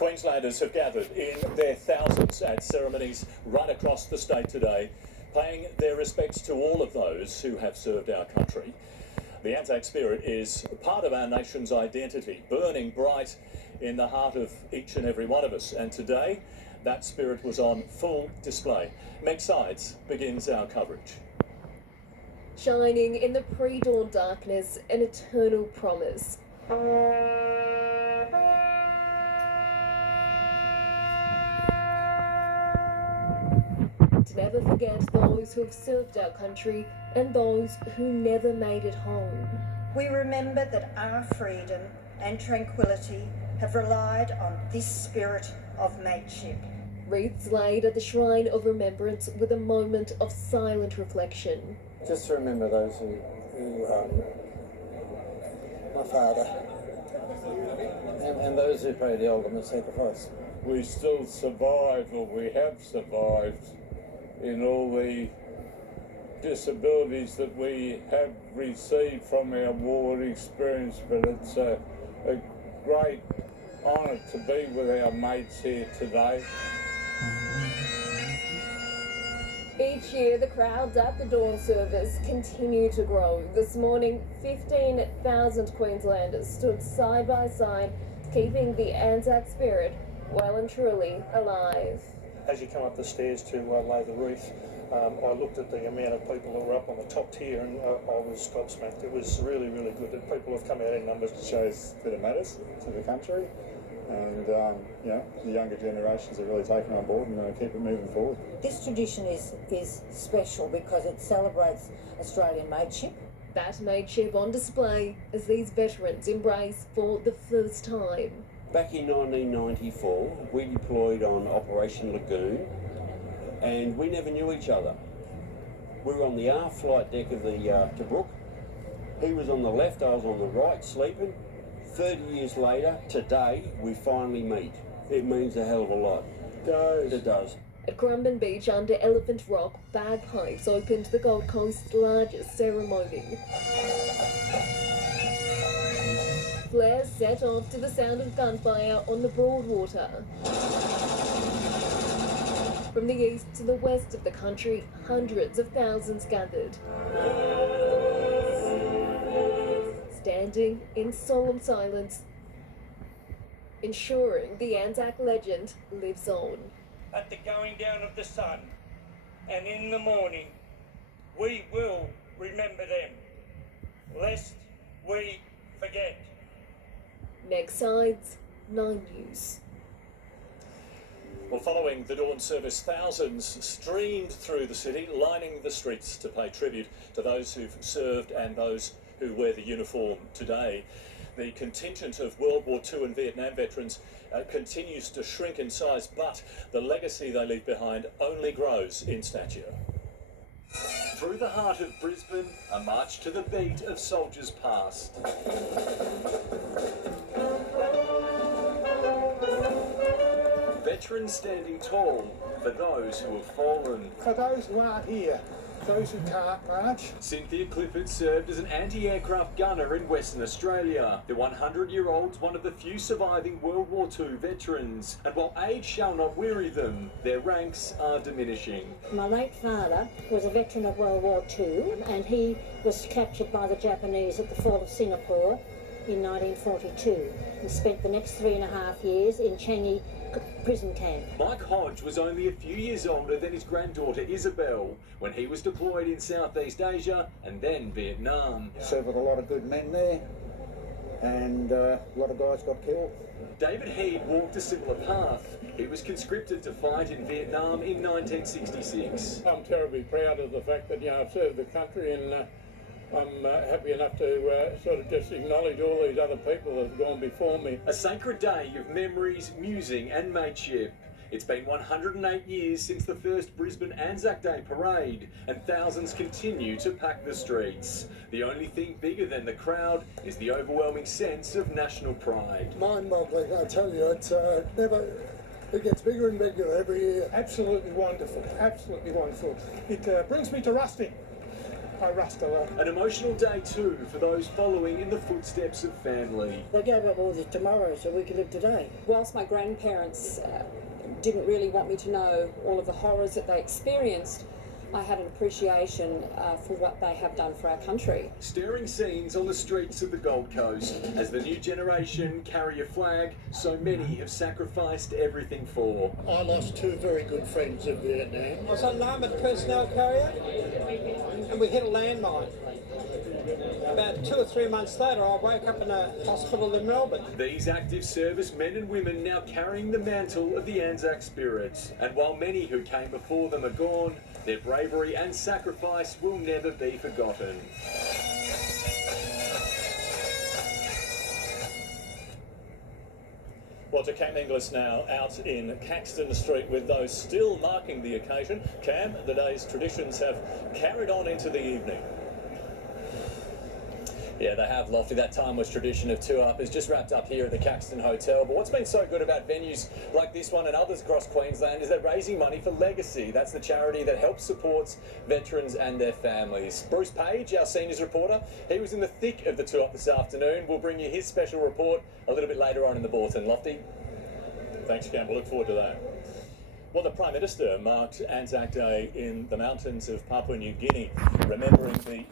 Queenslanders have gathered in their thousands at ceremonies right across the state today, paying their respects to all of those who have served our country. The ANZAC spirit is part of our nation's identity, burning bright in the heart of each and every one of us. And today, that spirit was on full display. Meg Sides begins our coverage. Shining in the pre-dawn darkness, an eternal promise. To never forget those who have served our country and those who never made it home. We remember that our freedom and tranquility have relied on this spirit of mateship. Wreaths laid at the Shrine of Remembrance with a moment of silent reflection. Just to remember those who my father, and those who paid the ultimate sacrifice. We still survive, or we have survived, in all the disabilities that we have received from our war experience, but it's a great honour to be with our mates here today. Each year, the crowds at the dawn service continue to grow. This morning, 15,000 Queenslanders stood side by side, keeping the ANZAC spirit well and truly alive. As you come up the stairs to lay the wreath, I looked at the amount of people that were up on the top tier and I was gobsmacked. It was really, really good that people have come out in numbers. It shows that it matters to the country, and the younger generations are really taking on board and going to keep it moving forward. This tradition is special because it celebrates Australian mateship. That mateship on display as these veterans embrace for the first time. Back in 1994, we deployed on Operation Lagoon, and we never knew each other. We were on the aft flight deck of the Tobruk. He was on the left, I was on the right, sleeping. 30 years later, today, we finally meet. It means a hell of a lot. It does. At Currumbin Beach under Elephant Rock, bagpipes opened the Gold Coast's largest ceremony. Flares set off to the sound of gunfire on the Broadwater. From the east to the west of the country, hundreds of thousands gathered. Standing in solemn silence, ensuring the ANZAC legend lives on. At the going down of the sun, and in the morning, we will remember them, lest we forget. Meg Sides, 9 News. Well, following the dawn service, thousands streamed through the city, lining the streets to pay tribute to those who've served and those who wear the uniform today. The contingent of World War II and Vietnam veterans continues to shrink in size, but the legacy they leave behind only grows in stature. Through the heart of Brisbane, a march to the beat of soldiers past. Veterans standing tall for those who have fallen. For those who aren't here, those who can't march. Cynthia Clifford served as an anti-aircraft gunner in Western Australia. The 100-year-old's one of the few surviving World War II veterans. And while age shall not weary them, their ranks are diminishing. My late father was a veteran of World War II, and he was captured by the Japanese at the fall of Singapore in 1942 and spent the next 3.5 years in Changi prison camp. Mike Hodge was only a few years older than his granddaughter Isabel when he was deployed in Southeast Asia and then Vietnam. Served with a lot of good men there, and a lot of guys got killed. David Heed walked a similar path. He was conscripted to fight in Vietnam in 1966. I'm terribly proud of the fact that I've served the country, and I'm happy enough to sort of just acknowledge all these other people that have gone before me. A sacred day of memories, musing and mateship. It's been 108 years since the first Brisbane ANZAC Day parade, and thousands continue to pack the streets. The only thing bigger than the crowd is the overwhelming sense of national pride. Mind-boggling, I tell you, it's it gets bigger and bigger every year. Absolutely wonderful, absolutely wonderful. It brings me to Rusty. I rust a lot. An emotional day too for those following in the footsteps of family. They gave up all this tomorrow so we can live today. Whilst my grandparents didn't really want me to know all of the horrors that they experienced, I had an appreciation for what they have done for our country. Stirring scenes on the streets of the Gold Coast as the new generation carry a flag so many have sacrificed everything for. I lost two very good friends in Vietnam. I was on an armoured personnel carrier and we hit a landmine. About 2 or 3 months later, I woke up in a hospital in Melbourne. These active service men and women now carrying the mantle of the ANZAC spirit. And while many who came before them are gone, their bravery and sacrifice will never be forgotten. Well, to Cam Inglis now out in Caxton Street with those still marking the occasion. Cam, the day's traditions have carried on into the evening. Yeah, they have, Lofty. That timeless tradition of two-up is just wrapped up here at the Caxton Hotel. But what's been so good about venues like this one and others across Queensland is they're raising money for Legacy. That's the charity that helps supports veterans and their families. Bruce Page, our seniors reporter, he was in the thick of the two-up this afternoon. We'll bring you his special report a little bit later on in the bulletin. Lofty? Thanks, Cam. We'll look forward to that. Well, the Prime Minister marked ANZAC Day in the mountains of Papua New Guinea, remembering the